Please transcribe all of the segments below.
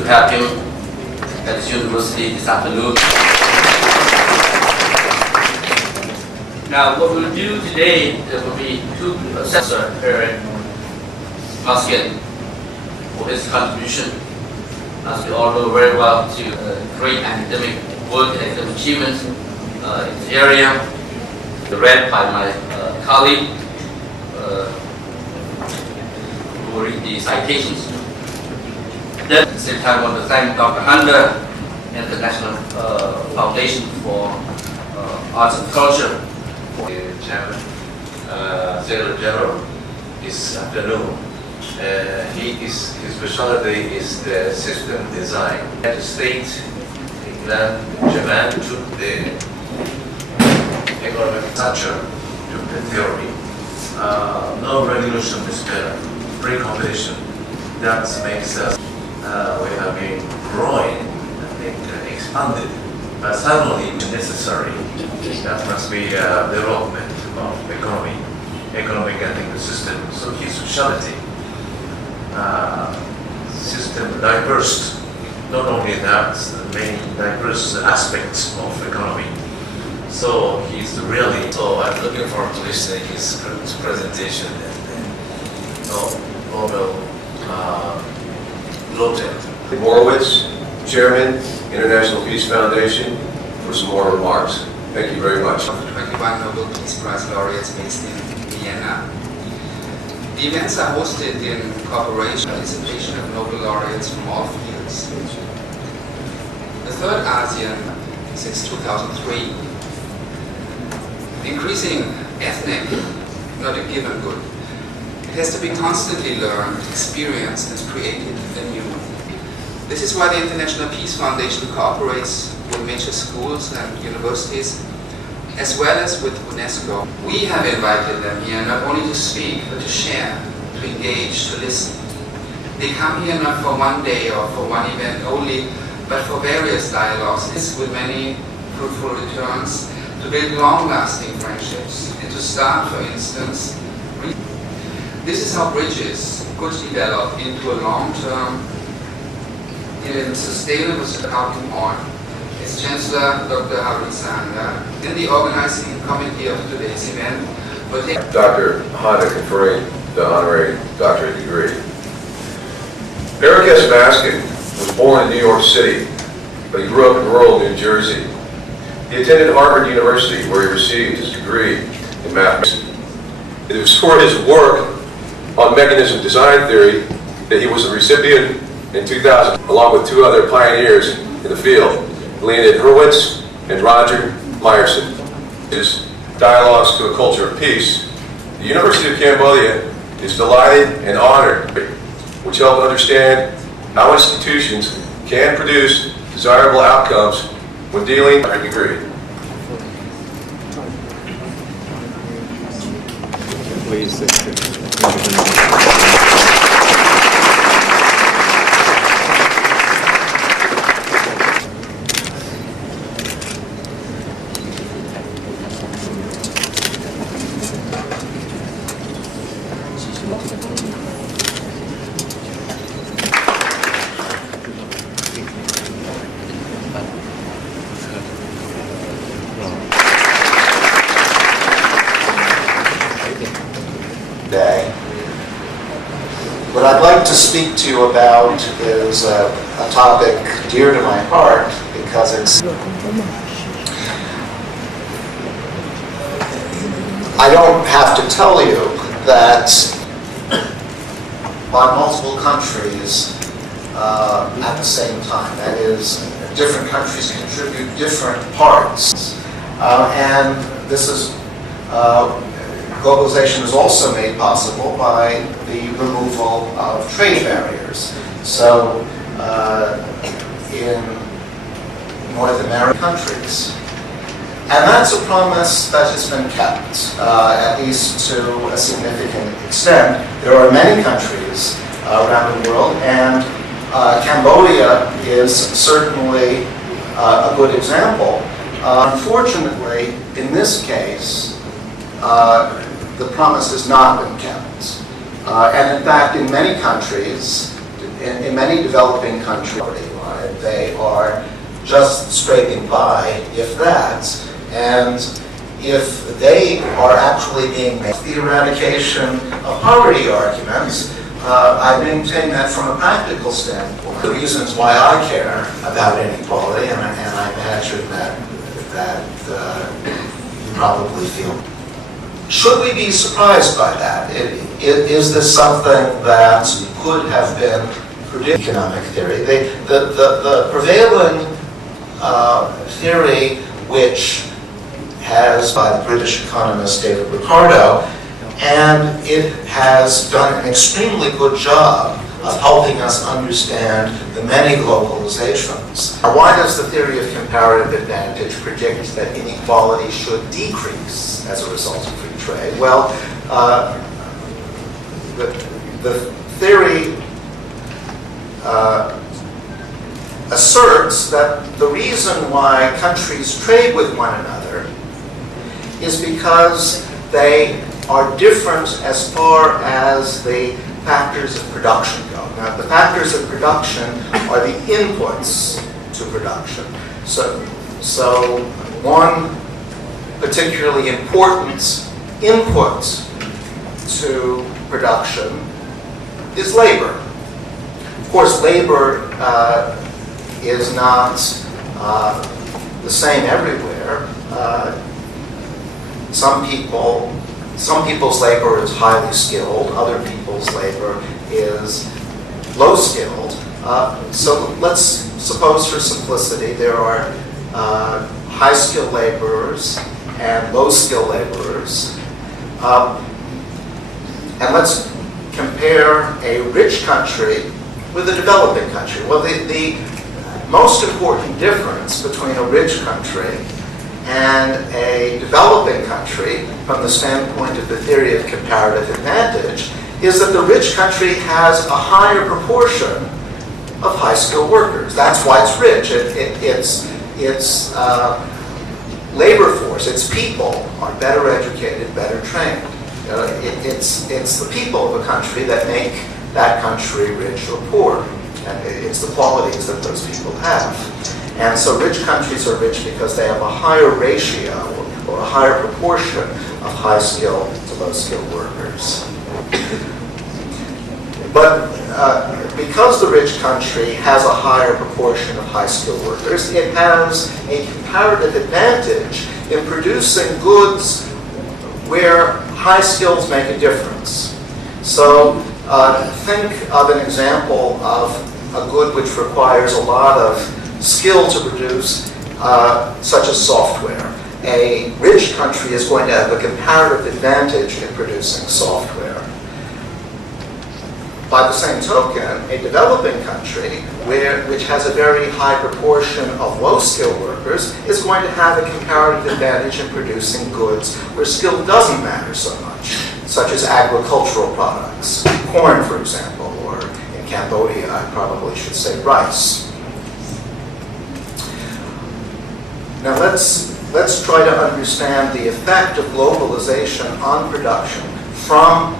to have him at this university this afternoon. Now, what we'll do today, there will be two assessors here, Maskin, for his contribution, as we all know very well, to great academic work and academic achievements in this area, read by my colleague, who will read the citations. Then, at the same time, I want to thank Dr. Hunter and the National Foundation for Arts and Culture. Chairman, Secretary General, this afternoon. His specialty is the system design. United States, England, Japan took the economic structure, took the theory. No revolution is better. Free competition. That makes us, we have been growing, I think, expanded. But suddenly necessary. That must be development of economic I think the system. So his specialty, system diverse, not only that, many diverse aspects of economy. So he's really, so I'm looking forward to listening to his presentation and Nobel laureate. Morowitz, Chairman, International Peace Foundation, for some more remarks. Thank you very much. 21 Nobel Peace Prize laureates based in Vienna. The events are hosted in cooperation with participation of Nobel laureates from all fields. The third ASEAN since 2003. Increasing ethnic, not a given good. It has to be constantly learned, experienced, and created anew. This is why the International Peace Foundation cooperates with major schools and universities, as well as with UNESCO. We have invited them here not only to speak, but to share, to engage, to listen. They come here not for one day or for one event only, but for various dialogues with many fruitful returns, to build long-lasting friendships, and to start, for instance, this is how bridges could develop into a long-term, sustainable outcome on. As Chancellor Dr. Harry Sander and the organizing committee of today's event will take Dr. Honda conferring the honorary doctorate degree. Eric S. Maskin was born in New York City, but he grew up in rural New Jersey. He attended Harvard University, where he received his degree in mathematics. It was for his work on mechanism design theory that he was the recipient in 2000, along with two other pioneers in the field, Leonid Hurwitz and Roger Myerson. His Dialogues to a Culture of Peace. The University of Cambodia is delighted and honored, which help understand how institutions can produce desirable outcomes when dealing with a degree. Please. Day. What I'd like to speak to you about is a topic dear to my heart because it's I don't have to tell you that by multiple countries at the same time. That is, different countries contribute different parts. And this is globalization is also made possible by the removal of trade barriers. So in North American countries. And that's a promise that has been kept, at least to a significant extent. There are many countries around the world, and Cambodia is certainly a good example. Unfortunately, in this case, the promise has not been kept. And in fact, in many countries, in many developing countries, they are just scraping by, if that, and if they are actually being made the eradication of poverty arguments, I maintain that from a practical standpoint, the reasons why I care about inequality, and I imagine that you probably feel. Should we be surprised by that? Is this something that could have been predicted? Economic theory. The prevailing theory, which has by the British economist David Ricardo, and it has done an extremely good job of helping us understand the many globalizations. Now, why does the theory of comparative advantage predict that inequality should decrease as a result of free trade? Well, the theory asserts that the reason why countries trade with one another is because they are different as far as the factors of production go. Now, the factors of production are the inputs to production. So one particularly important input to production is labor. Of course, labor is not the same everywhere. Some people's labor is highly skilled, other people's labor is low skilled. So let's suppose for simplicity there are high skilled laborers and low skilled laborers. And let's compare a rich country with a developing country. Well, the most important difference between a rich country and a developing country, from the standpoint of the theory of comparative advantage, is that the rich country has a higher proportion of high-skilled workers. That's why it's rich. Its labor force, its people, are better educated, better trained. It's the people of a country that make that country rich or poor, and it's the qualities that those people have. And so rich countries are rich because they have a higher ratio or a higher proportion of high-skilled to low-skilled workers. But because the rich country has a higher proportion of high-skilled workers, it has a comparative advantage in producing goods where high skills make a difference. So think of an example of a good which requires a lot of skill to produce, such as software. A rich country is going to have a comparative advantage in producing software. By the same token, a developing country, which has a very high proportion of low-skilled workers, is going to have a comparative advantage in producing goods where skill doesn't matter so much, such as agricultural products, corn, for example, or in Cambodia, I probably should say rice. Now let's try to understand the effect of globalization on production from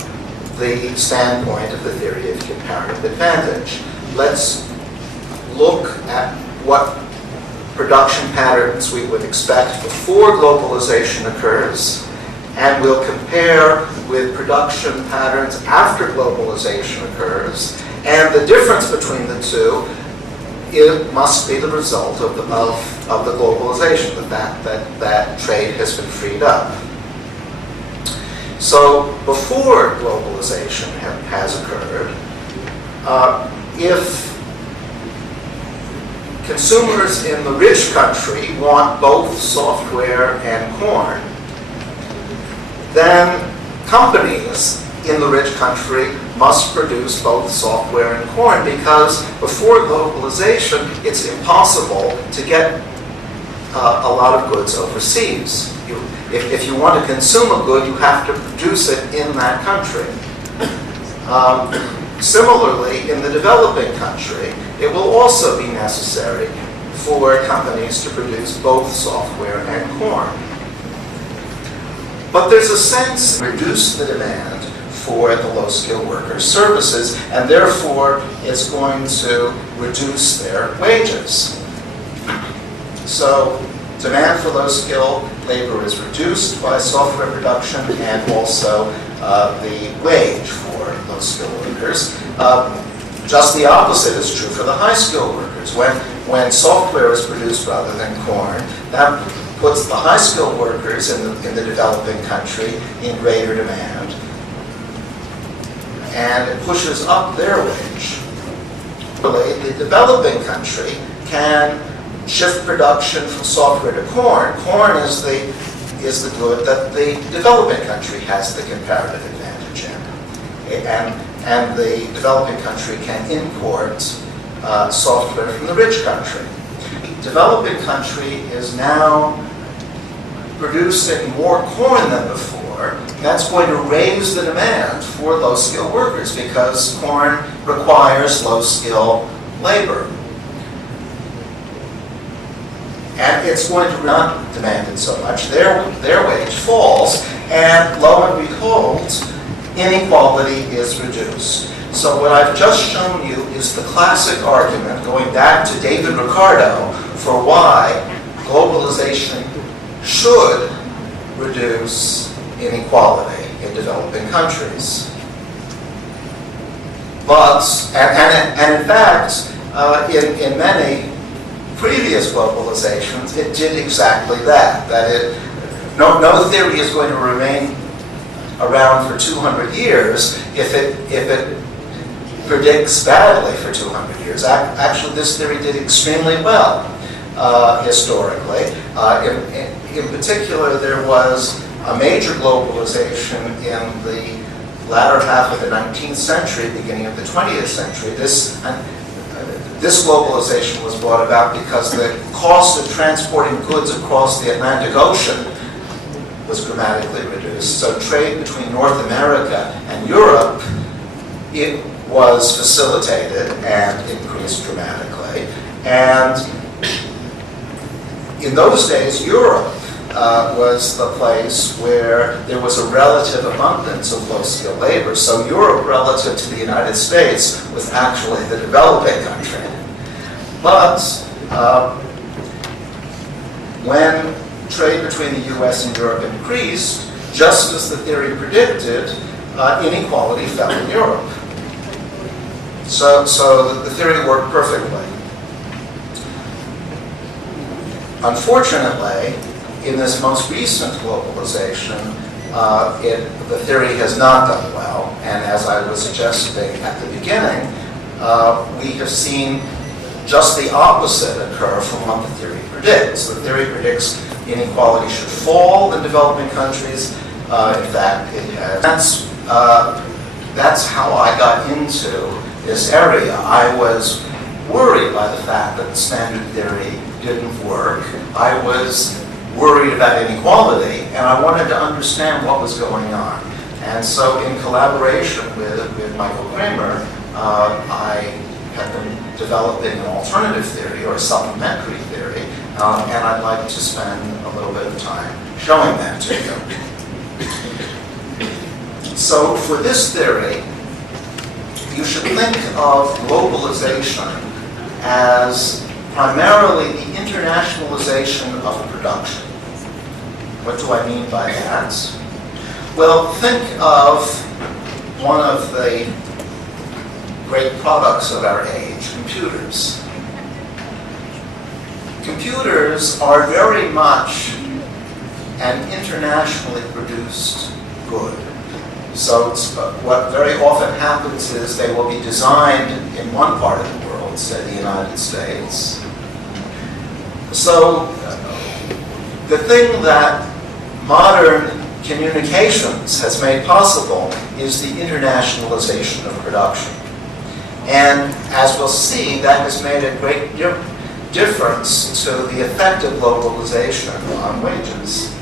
the standpoint of the theory of comparative advantage. Let's look at what production patterns we would expect before globalization occurs, and we'll compare with production patterns after globalization occurs, and the difference between the two, it must be the result of the globalization, the fact that trade has been freed up. So before globalization has occurred, if consumers in the rich country want both software and corn, then companies in the rich country must produce both software and corn, because before globalization it's impossible to get a lot of goods overseas. If you want to consume a good, you have to produce it in that country. Similarly, in the developing country, it will also be necessary for companies to produce both software and corn. But there's a sense to reduce the demand for the low-skilled workers' services, and therefore it's going to reduce their wages. So demand for low-skilled labor is reduced by software production, and also the wage for low-skilled workers. Just the opposite is true for the high-skilled workers. When software is produced rather than corn, that puts the high-skilled workers in the developing country in greater demand, and it pushes up their wage. The developing country can shift production from software to corn. Corn is the good that the developing country has the comparative advantage in. And the developing country can import software from the rich country. The developing country is now producing more corn than before. And that's going to raise the demand for low-skilled workers because corn requires low-skill labor. And it's going to not demand it so much. Their wage falls, and lo and behold, inequality is reduced. So what I've just shown you is the classic argument, going back to David Ricardo, for why globalization should reduce inequality in developing countries. But, and in fact, in many previous globalizations, it did exactly that. No theory is going to remain around for 200 years if it predicts badly for 200 years. Actually, this theory did extremely well historically. In particular, there was a major globalization in the latter half of the 19th century, beginning of the 20th century. This globalization was brought about because the cost of transporting goods across the Atlantic Ocean was dramatically reduced. So trade between North America and Europe, it was facilitated and increased dramatically. And in those days, Europe was the place where there was a relative abundance of low-skilled labor. So Europe, relative to the United States, was actually the developing country. But when trade between the US and Europe increased, just as the theory predicted, inequality fell in Europe. So the theory worked perfectly. Unfortunately, in this most recent globalization, the theory has not done well. And as I was suggesting at the beginning, we have seen just the opposite occur from what the theory predicts. The theory predicts inequality should fall in developing countries. In fact, it has. That's how I got into this area. I was worried by the fact that the standard theory didn't work. I was worried about inequality, and I wanted to understand what was going on. And so in collaboration with Michael Kramer, I have been developing an alternative theory, or a supplementary theory, and I'd like to spend a little bit of time showing that to you. So for this theory, you should think of globalization as primarily the internationalization of production. What do I mean by that? Well, think of one of the great products of our age, computers. Computers are very much an internationally produced good. So what very often happens is they will be designed in one part of the world, say the United States. So the thing that modern communications has made possible is the internationalization of production. And as we'll see, that has made a great difference to the effect of globalization on wages.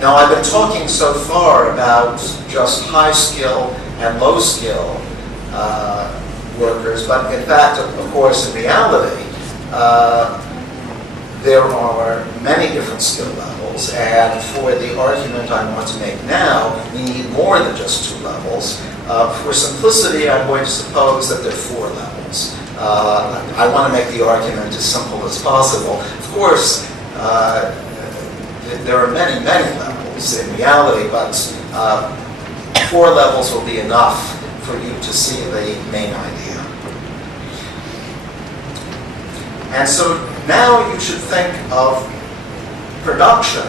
Now, I've been talking so far about just high-skill and low-skill workers, but in fact, of course, in reality, there are many different skill levels, and for the argument I want to make now, we need more than just 2 levels. For simplicity, I'm going to suppose that there are 4 levels. I want to make the argument as simple as possible. Of course, there are many, many levels in reality, but 4 levels will be enough for you to see the main idea. And so now you should think of production,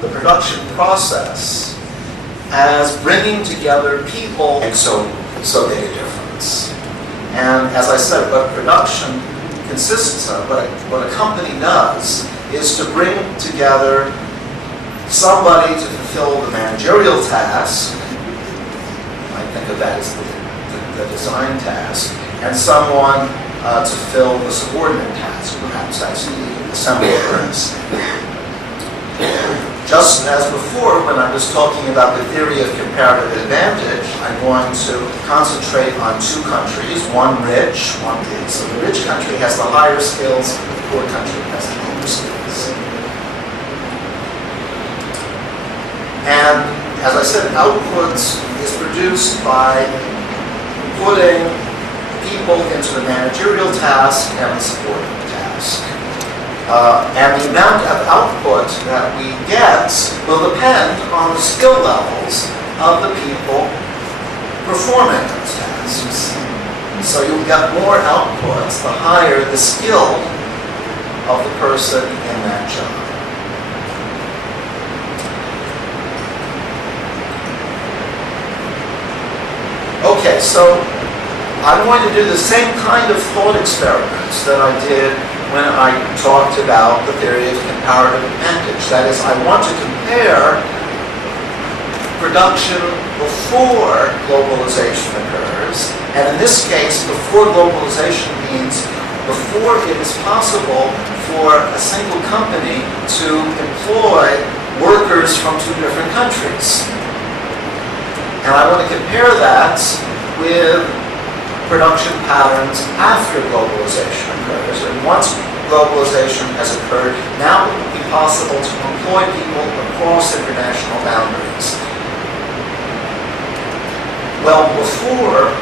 the production process, as bringing together people makes so big a difference. And as I said, what production consists of, what a company does, is to bring together somebody to fulfill the managerial task. You might think of that as the design task, and someone to fill the subordinate task. Perhaps that's the assembly terms. Just as before, when I was talking about the theory of comparative advantage, I'm going to concentrate on 2 countries, one rich, one poor. So the rich country has the higher skills, the poor country has the lower skills. And as I said, output is produced by putting people into the managerial task and the subordinate task. And the amount of output that we get will depend on the skill levels of the people performing those tasks. So you'll get more output the higher the skill of the person in that job. Okay, so I'm going to do the same kind of thought experiments that I did when I talked about the theory of comparative advantage. That is, I want to compare production before globalization occurs, and in this case, before globalization means before it is possible for a single company to employ workers from 2 different countries. And I want to compare that with production patterns after globalization occurs. And once globalization has occurred, now it will be possible to employ people across international boundaries. Well, before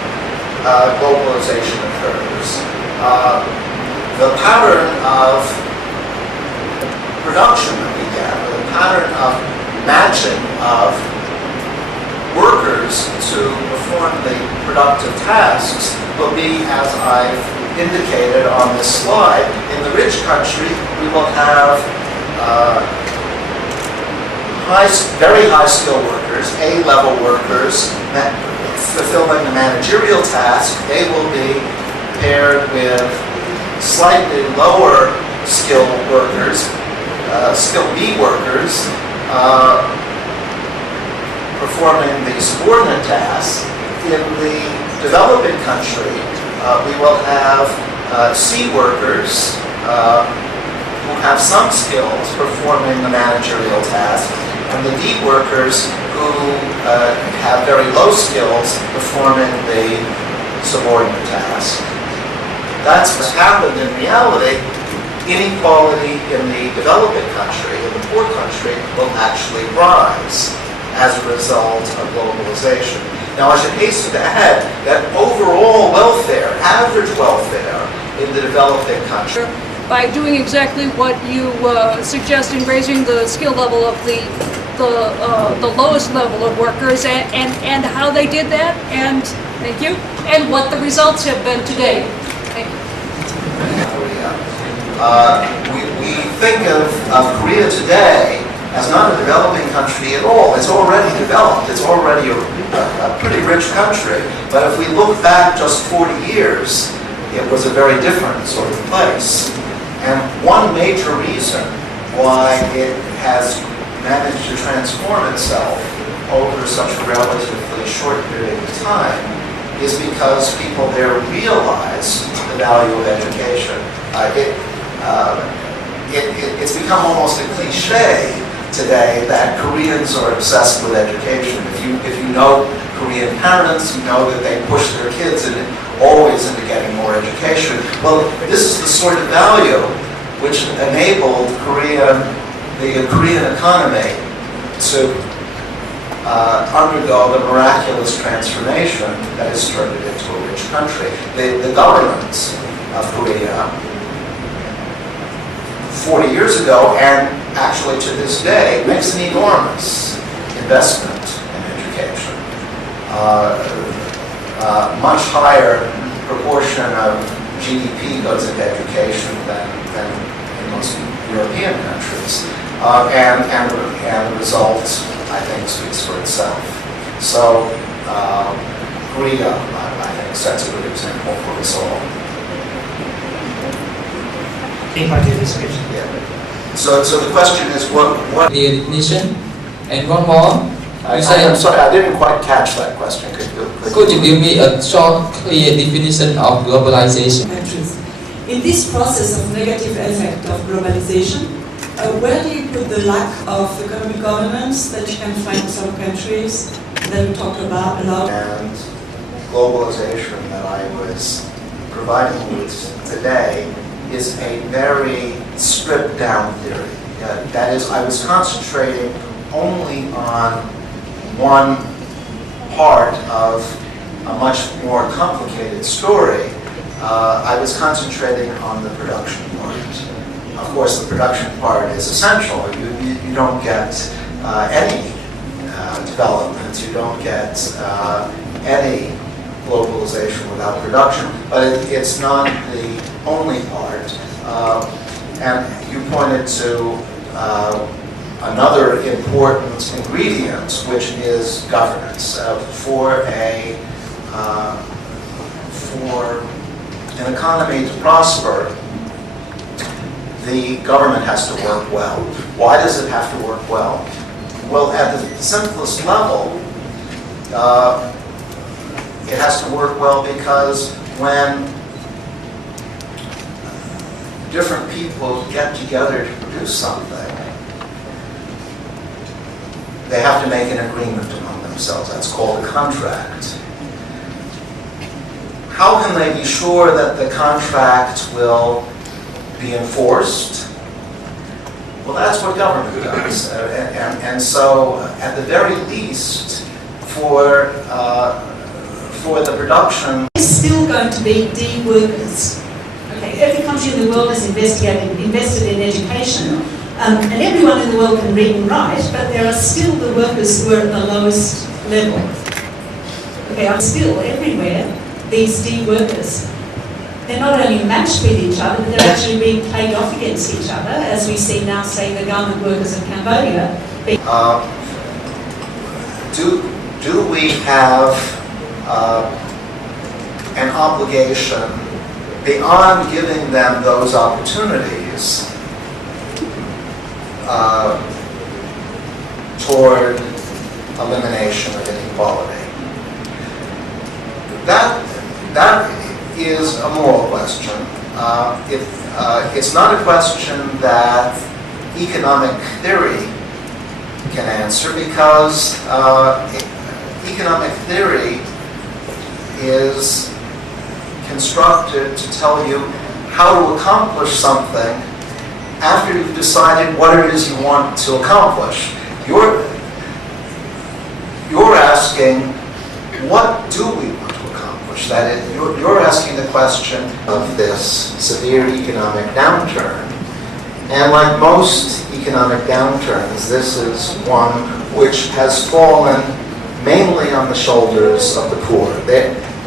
globalization occurs, the pattern of production that we get, the pattern of matching of workers to perform the productive tasks will be, as I've indicated on this slide. In the rich country, we will have very high skilled workers, A-level workers, fulfilling the managerial task. They will be paired with slightly lower skilled workers, skilled B workers, performing the subordinate tasks. In the developing country, we will have C workers who have some skills performing the managerial task, and the D workers who have very low skills performing the subordinate task. That's what's happened in reality. Inequality in the developing country, in the poor country, will actually rise as a result of globalization. Now, I should hasten to add that overall welfare, average welfare in the developing country, by doing exactly what you suggest in raising the skill level of the lowest level of workers, and how they did that, and thank you, and what the results have been today. Thank you. We think of Korea today as not a developing country at all. It's already developed. It's already a pretty rich country. But if we look back just 40 years, it was a very different sort of place. And one major reason why it has managed to transform itself over such a relatively short period of time is because people there realize the value of education. It's become almost a cliche today that Koreans are obsessed with education. If you know Korean parents, you know that they push their kids always into getting more education. Well, this is the sort of value which enabled the Korean economy to undergo the miraculous transformation that has turned it into a rich country. The government of Korea 40 years ago, and actually to this day, makes an enormous investment in education. Much higher proportion of GDP goes into education than in most European countries. And the result, I think, speaks for itself. So Korea, I think, sets a good example for us all. So the question is, what the definition, and one more. I'm sorry, I didn't quite catch that question. Could you give me a short, clear definition of globalization? In this process of negative effect of globalization, where do you put the lack of economic governance that you can find in some countries that we talk about a lot? And globalization that I was providing with today is a very stripped down theory. That is, I was concentrating only on one part of a much more complicated story. I was concentrating on the production part. Of course, the production part is essential. You don't get any development, you don't get any globalization without production, but it's not the only part. And you pointed to another important ingredient, which is governance. For an economy to prosper, the government has to work well. Why does it have to work well? Well, at the simplest level, it has to work well because when different people get together to produce something, they have to make an agreement among themselves. That's called a contract. How can they be sure that the contract will be enforced? Well, that's what government does. And so, at the very least, for the production... There's still going to be de-workers. Okay, every country in the world has invested in education, and everyone in the world can read and write, but there are still the workers who are at the lowest level. Okay, are still everywhere these de-workers. They're not only matched with each other, but they're actually being played off against each other, as we see now, say, the government workers of Cambodia. Do we have an obligation beyond giving them those opportunities toward elimination of inequality? That is a moral question. It's not a question that economic theory can answer, because economic theory is constructed to tell you how to accomplish something after you've decided what it is you want to accomplish. You're asking, what do we want to accomplish? That is, you're asking the question of this severe economic downturn. And like most economic downturns, this is one which has fallen mainly on the shoulders of the poor.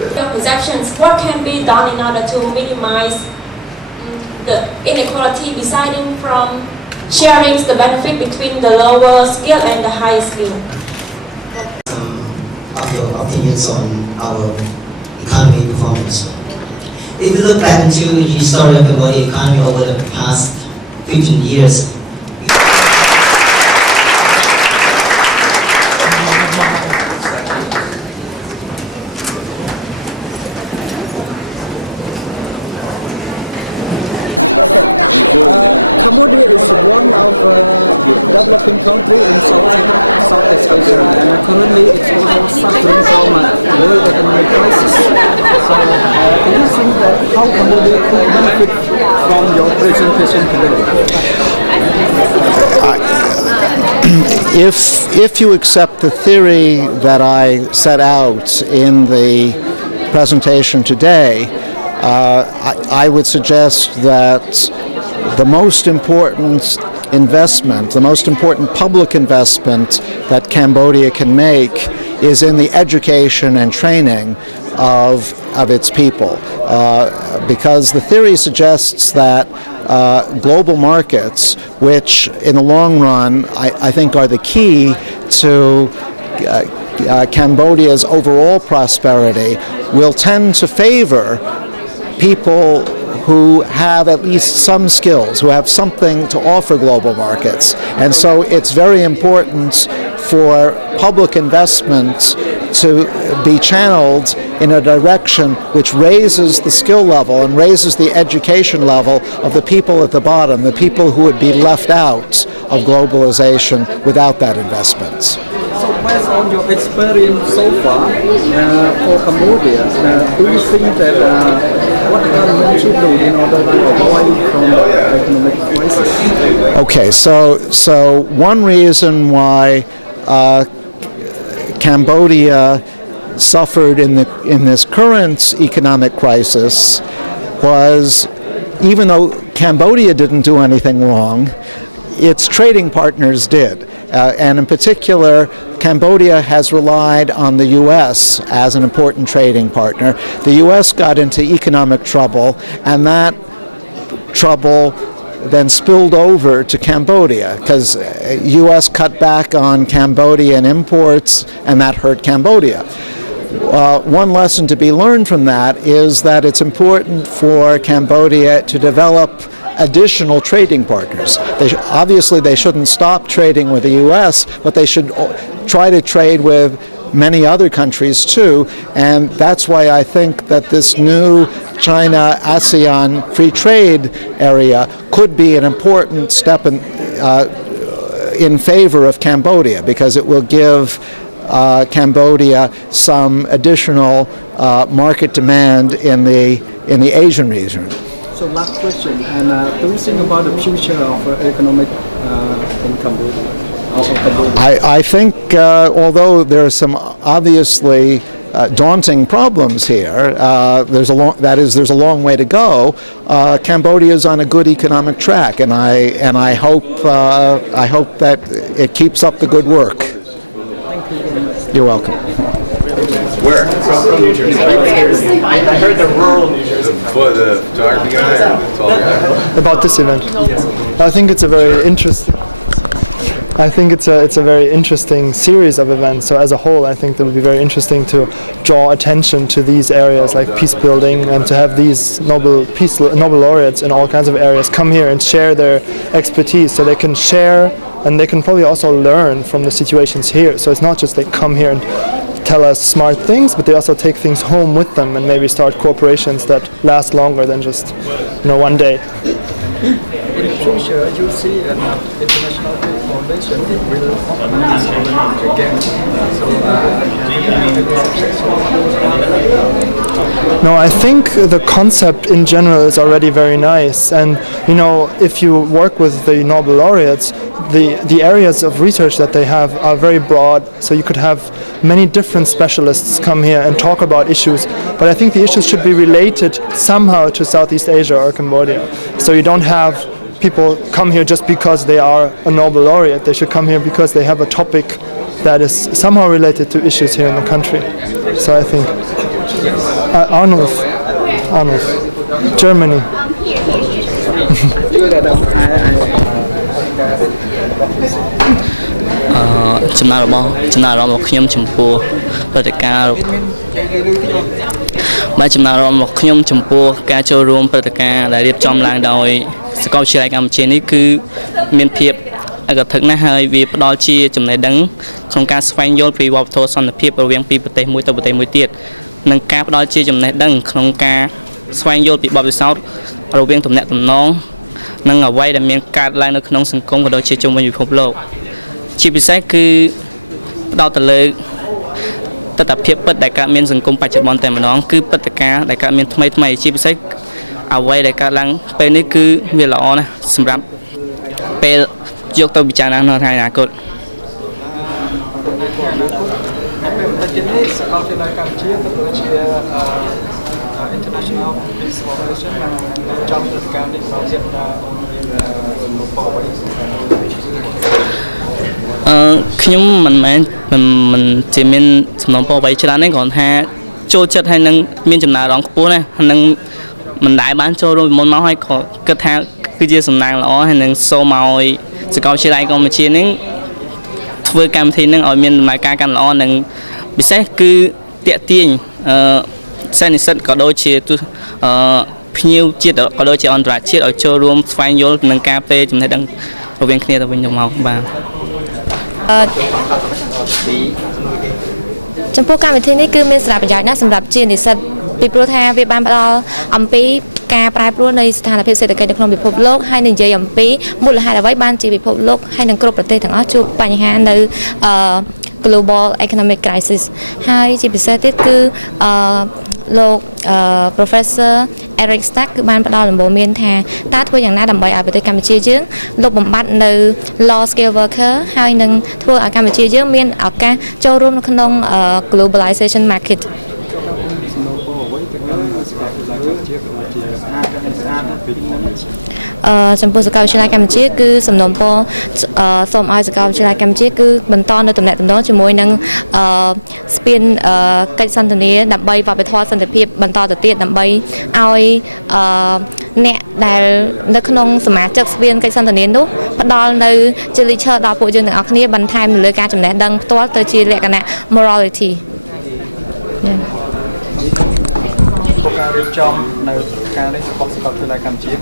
Your perceptions, what can be done in order to minimize the inequality deciding from sharing the benefit between the lower skill and the higher skill? Of your opinions on our economy performance. If we look back into the history of the economy over the past 15 years, Cambodia is one of developing countries in Southeast Asia, and currently it's also suffering from a world economic crisis. So, do you think that how Cambodia could benefit from your presentation today? If you accept the theory that I set out in the presentation today, I would suggest that the most important investment, the most important public investment that Cambodia can make is in the education and training of its people. Because the theory suggests that global markets, which in the long run I think are the key to Cambodia's overall prosperity, will tend to favor people who have at least some skills, who have something to offer global markets. And so it's very important for public investment to be channeled in a direction which raises the skill level and raises the education level of the people at the bottom, the people who would be left out of globalization without that investment. So based on your experience so far for Cambodia, do you think that what the government should do in order to avoid from the economic crisis? Okay, so one reason why Cambodia suffered in this current economic crisis was, even though Cambodia didn't do anything wrong, its trading partners did. And in particular, Cambodia has relied on the U.S. as an important trading partner. The U.S. got into economic trouble, and that trouble then spilled over to Cambodia because U.S. cut back on Cambodian imports, and that hurt Cambodia. One lesson to be learned from that is that it's important for Cambodia to develop additional trading partners. Obviously, they shouldn't stop trading with the U.S., but they should try to trade with many other countries too, and that's why I think that this new China-ASEAN free trade area could be an important step in favor of Cambodia, because it will give Cambodia some additional market demand in the Asian region. So last question, and do you think about the future of economic in Cambodia? I think, although there are some obviously daunting problems here, there's a long way to go. Cambodia is on a good economic track, and I hope that it keeps up the good work. Thank you very much. You're welcome. Where? From New Jersey. I heard the rural New Jersey. The photography guy or the tall guy? About this event. Well, I think it's a very interesting. I think it's a very interesting series of events. So as a whole, I think it will be very interesting to draw attention to these areas like peace building, and to have these Nobel laureates in all kinds of areas come here and share their expertise, so they can share and they can probably also learn from the situations here. So it's not just they come here and tell us smart things, but they also take things home with them and maybe start corporations that last longer than just one day. In the future, you see an international foundation will organize this event again. No, I think the concept in general is already very nice, and if you work with the Nobel laureates, the areas of research that they have are very broad, so you could have many different specialists come here and talk about issues, but I think the issues should be related somehow to Southeast Asia or Cambodia. So you don't have people come here just because they are a Nobel laureate. They should come here because they have a topic that is somehow related to issues here in the country. So I think Arnulf, Germany. ចំណារអារម្មណ៍របស់ខ្ញុំចំពោះព្រឹត្តិការណ៍បាទចំណារអារម្មណ៍របស់ខ្ញុំចំពោះការចូលរួមព្រឹត្តិការណ៍ដែលរៀបចំឡើងដោយសាកលវិទ្យាល័យកម្ពុជានេះគឺមានភាពឯកធឹកណាស់ហើយវាផ្ដល់ជាចំណេះដឹងក្នុងការស្វែងយល់ពីវប្បធម៌សន្តិភាពរវាងពីប្រទេសមួយទៅប្រទេសមួយទៀតនិងការផ្ដល់ជាចំណេះដឹងក្នុងការស្វែងយល់ពីបទពិសោធន៍រវាងទំនាក់ទំនងនិងអ្វីដែលមានកើតឡើងនៅក្នុងសង្គមក៏ដូចជាជុំវិញពិភពលោកជាពិសេសគឺផ្ដោតទៅលើទស្សនវិជ្ជាពិតដែលកើតមានសង្គមបច្ចុប្បន្នតែម្ដងគឺព្រឹត្តិការណ៍ដែលកើតមានថ្មីជាពិសេស អ្វីដែលកើតឡើងពេលនេះគឺវាល្អណាស់សម្រាប់ពេលយកទៅពិចារណានៅថ្ងៃអនាគត International Peace Foundation ចំព្រឹត្តិការណ៍នេះមកទៀតថាមានសំណុំពរអ្វី ខ្ញុំមិនជាមានសំណុំពរអ្វីច្រើនទេគ្រាន់ថាចូលចិត្តហើយនឹងមានចំណារអារម្មណ៍ខ្ពស់ណាស់ហើយនឹងមិនដែលបានចូលរួមមុនមកហើយក៏គិតថាគឺជាសំណាងល្អហើយនឹងសូមឲ្យសាកលវិទ្យាល័យកម្ពុជានឹងធ្វើកម្មវិធីនឹងឲ្យមានដំណើរការកាន់ល្អនិងពិសេសគឺតាក់ទាញសិស្សនិស្សិតក៏ដូចជាភ្ញៀវជាតិក៏ដូចជាអន្តរជាតិឲ្យចូលរួមស្វែងយល់នឹងការពេលចំណេះដឹងរវាងគ្នាទៅវិញទៅមកបាទ ចំពោះកម្មវិធីនេះគឺមានសារៈប្រយោជន៍ណាស់សម្រាប់ជានិស្សិតពីព្រោះថាវាបានផ្ដល់អំពីការប្រែប្រួលនៃស្ថានភាពសេដ្ឋកិច្ចនៅក្នុងពិភពលោកហើយនិយាយអំពីមូលហេតុអ្វីបានជាពិភពលោកហើយនឹងគ្រប់ប្រទេសទាំងអស់ជួបបញ្ហានៅglobal economic crisis ហើយជាពិសេសទៀតគឺលោក Professor Eric Stack គឺបានផ្ដល់ដំបូន្មានថាតើធ្វើយ៉ាងណាដើម្បីឲ្យប្រទេសកម្ពុជាយើងលុបបំបាត់នៅ low scale worker ហើយនឹងធ្វើឲ្យកម្ពុជាយើងមានឱកាសចូលរួមនៅក្នុង globalization market ចំពោះសាកលវិទ្យាល័យកម្ពុជាគឺសំណូមពរសូមឲ្យសាកលវិទ្យាល័យកម្ពុជាគឺបន្តនៅទំនាក់ទំនងជាមួយនឹងស្ពានកិច្ចសន្ទនាដើម្បីវប្បធម៌សន្តិភាពបន្តទៅទៀតដើម្បីឲ្យអ្នកដែលនៅក្នុងសមាជិកស្ពានកិច្ចសន្ទនានោះផ្ដល់នៅជាលិឈើដល់ពួកយើងទាំងអស់គ្នាបន្ថែមលើការចំណេះដឹងផ្ទាល់ទៅជាលក្ខណៈ morality ការរៀបចំនៅការនេះរបស់សាកលវិទ្យាល័យកម្ពុជា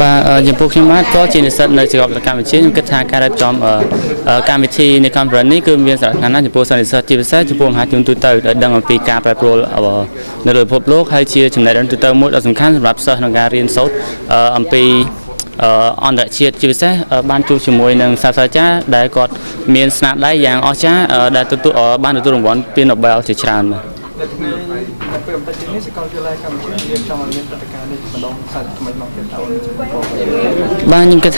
បាទចំពោះខ្ញុំបាទក៏ជានិស្សិតនៅសាកលវិទ្យាល័យកម្ពុជាខ្ញុំគិតថាការរៀបចំកម្មវិធីនៃ conference នេះគឺមានសារៈសំខាន់ណាស់ចំពោះសិស្សនិស្សិតជាពិសេសចំពោះមហាជនទូទៅដែលដឹងអំពីការប្រែប្រួលនៅលើពិភពលោកហើយជាចំណេះដឹងទូទៅមួយដ៏សំខាន់សម្រាប់សិស្សក្នុងការរៀនសូត្រអំពីអន្តរជាតិជាពិសេសបានជួបជាមួយនឹងសាស្ត្រាចារ្យដែលគាត់មានស្នាដៃយ៉ាងអស្ចារ្យដែលបានទទួលរង្វាន់ពាន Nobel ជាច្រើនបាទ ពេលបន្តិចនេះសាកលវិទ្យាល័យកម្ពុជារៀបចំឲ្យមានព្រឹត្តិការណ៍នេះម្ដងសាច់ថ្មីមកទៀតតើ បាទខ្ញុំគិ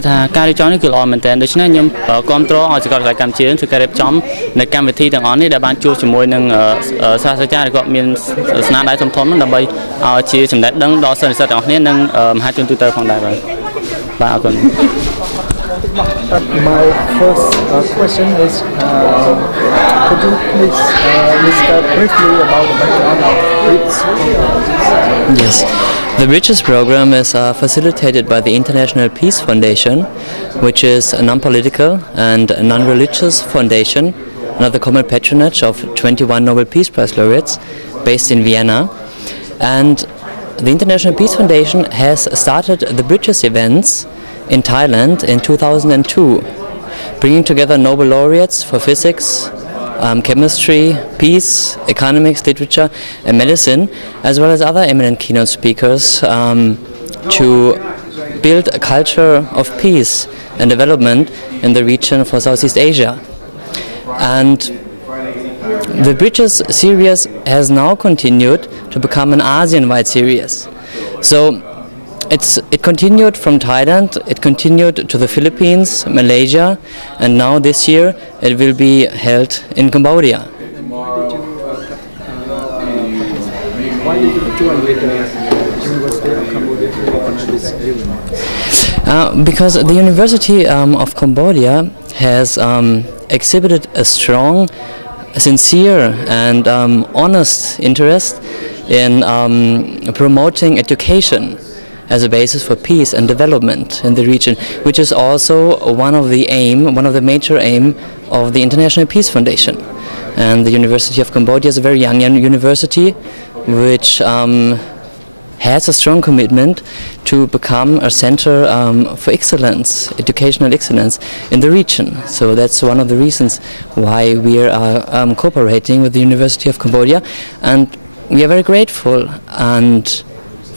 តថាការរៀបចំនេះគឺល្អមែនទែនដូច្នេះខ្ញុំគ្រប់គ្រងឲ្យសាកលវិទ្យាល័យកម្ពុជាធ្វើការរៀបចំនៅកម្មវិធីទាំងអស់នេះដែលបានជួបជាមួយនឹងសាស្ត្រាចារ្យដែលគាត់មានស្នាដៃធំៗដើម្បីឲ្យជាចំណេះដឹងដល់សិស្សនិស្សិតទាំងអស់គ្នានិងមហាជនទូទៅផងដែរបាទអរគុណ My first question is could you please describe briefly about the background of BRICS? Yes, the Bridges program is facilitated by the International Peace Foundation, which is a non-political and a non-religious foundation under the common patronage of 21 Nobel Peace Prize laureates based in Vienna. And the International Peace Foundation has started the Bridges events in Thailand in 2002, bringing together Nobel laureates for physics, chemistry, peace, economics, literature and medicine, as well as other eminent keynote speakers to build a culture of peace and development in the region for Southeast Asia. And the Bridges series has now continued to become an ASEAN-wide series. So it continued from Thailand, it continued to the Philippines, Malaysia, and now this year it will be held in Cambodia. Why did you join with the University of Cambodia to organize this event? Because the University of Cambodia has exhibited a strong, sincere and honest interest in promoting education as a basis for peace and development in the region, which is also one of the major aim of the International Peace Foundation. And the University of Cambodia is a very young university which has a strong commitment to become a center for excellence, educational excellence in the region. So that's one of the reasons why we are cooperating with the University of Cambodia, and we are very grateful and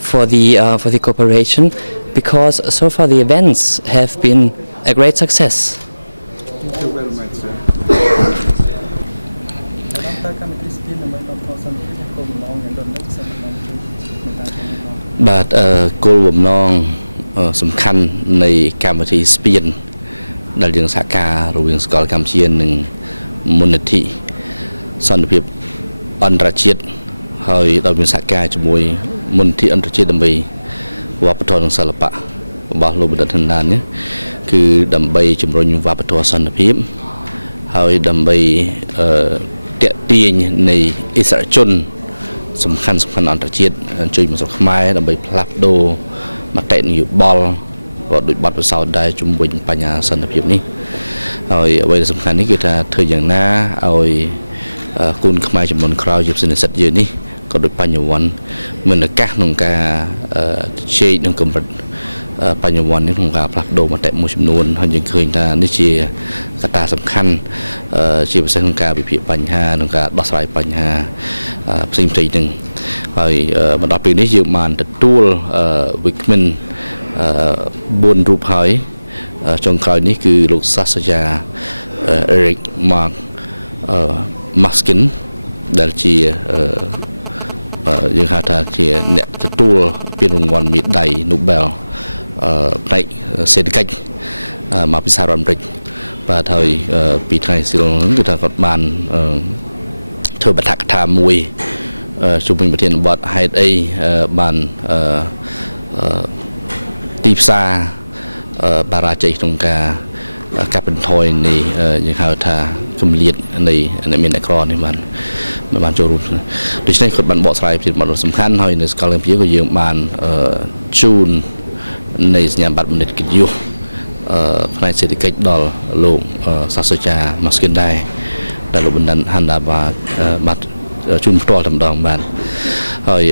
for the cooperation, because so far the events have been a great success. Thank you very much, sir. បាទគោលបំណងសំខាន់នៃកម្មវិធីស្ពានដែលយើងសហការរវាងសាកលកម្ពុជានិងមូលនិធិសន្តិភាពអន្តរជាតិហើយដោយមានសហការជាមួយមូលនិធិអន្តរជាតិដើម្បីវប្បធម៌និងសិល្បៈរបស់លោកបណ្ឌិត ហ្នឹងនេះគឺដើម្បីជំរុញវប្បធម៌សន្តិភាពហើយដើម្បីទាក់ទាញនៃអិសរាជជនសំខាន់អន្តរជាតិជួយមកស្រុកខ្មែរដើម្បីផ្លាស់ប្ដូរមតិនយោបាយក៏ដូចបទពិសោធន៍ដែរជំវិញបញ្ហាសន្តិភាពនេះហើយអ្វីដែលសំខាន់នេះគឺថាធ្វើយ៉ាងណាឲ្យគុណខ្មែរចំនួនក្រោយជានិស្សិតយើងនេះក៏ដូចបញ្ញវន្តមានឱកាសក្នុងការជែកនឹងកម្រិតបញ្ញវន្តនេះក្នុងការផ្លាស់ប្ដូរមតិមួយចំនួនហើយយើងឃើញថានេះជាកត្តាសំខាន់ជាពិសេសក្នុងការវិភាគបញ្ហាក្នុងការដោះស្រាយបញ្ហាផ្សេងៗហ្នឹងហើយមកដល់ពេលនេះយើងបានទទួលវិក្កាម4រូបហើយចុងក្រោយនេះគឺលោកសាស្ត្រាចារ្យ Eric Mark Maskin ដែលជាយើងហៅថាជាអ្នកទទួលពានរង្វាន់មេដាយ Nobel ផ្នែកសេដ្ឋកិច្ចមកពីសហរដ្ឋអាមេរិកបាទហើយពីថ្ងៃសិលហ្នឹងគឺថាគាត់បានធ្វើបទកថាមួយជុំវិញប្រធានបទហេតុអីបានទីផ្សារបារាជ័យក្នុងការកាត់បន្ថយនៃយើងហៅថាគម្លាតនៃអ្នកមានអ្នកក្រនេះបានចូលរួមដូច្នេះគាត់បានបកស្រាយពីបទសំខាន់ហើយនៅសាកលវិទ្យាល័យក៏យើងបានជូននៃសញ្ញាបត្របណ្ឌិតកិត្តិយសផ្នែកសេដ្ឋកិច្ចដល់លោកសាស្ត្រាចារ្យ Maskin ដែរដែលលោកបណ្ឌិតហាន់ដាបាទជូនផ្ទាល់តែម្ដងបាទហើយ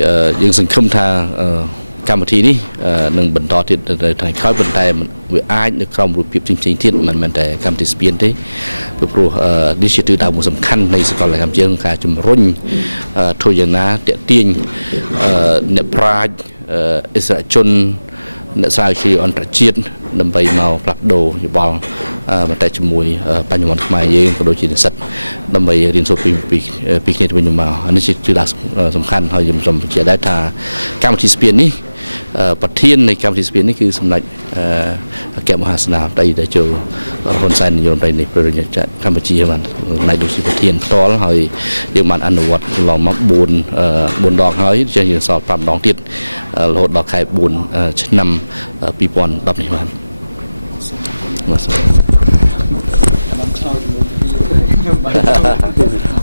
យើងសង្ឃឹមថាកម្មវិធីនេះនឹងបន្តទៀតនៅថ្ងៃក្រោយប៉ុន្តែវាអាចនៅក្រោមរូបភាពផ្សេងៗទៀតមិនមែនតែកម្មវិធីស្ពានទេព្រោះនេះជាទិសដៅមួយសំខាន់នៃសាកលកម្ពុជាក្នុងការជំរុញធ្វើយ៉ាងណាទាក់ទាញអ្នកប្រាជ្ញអិសរាជជនអ្នកស្រាវជ្រាវអន្តរជាតិដើម្បីមកផ្លាស់ប្ដូរយោបល់មតិជាមួយបញ្ញវន្តខ្មែរយើងក៏ដូចជានិស្សិតដើម្បីរៀនសូត្រពីគ្នាទៅវិញទៅមកនេះជាទិសដៅសំខាន់ហើយខ្ញុំសូមបញ្ជាក់ដែរថាកម្មវិធីស្ពាននេះប្រធាននៃកម្មវិធីស្ពាននេះគឺសម្ដេចអគ្គមហាសេនាបតីតេជោហ៊ុនសែននាយករដ្ឋមន្ត្រីនៃព្រះរាជាណាចក្រកម្ពុជាបានផ្នែកដូចជាប្រធានផ្ទាល់ហើយយើងបានអនុវត្តកន្លងមក4ដងហើយចេះយើងសល់5ដងទៀតរហូតដល់ខែ4ឆ្នាំ2010នេះបាទបានឆ្លើយជាមួយខ្ញុំបាទ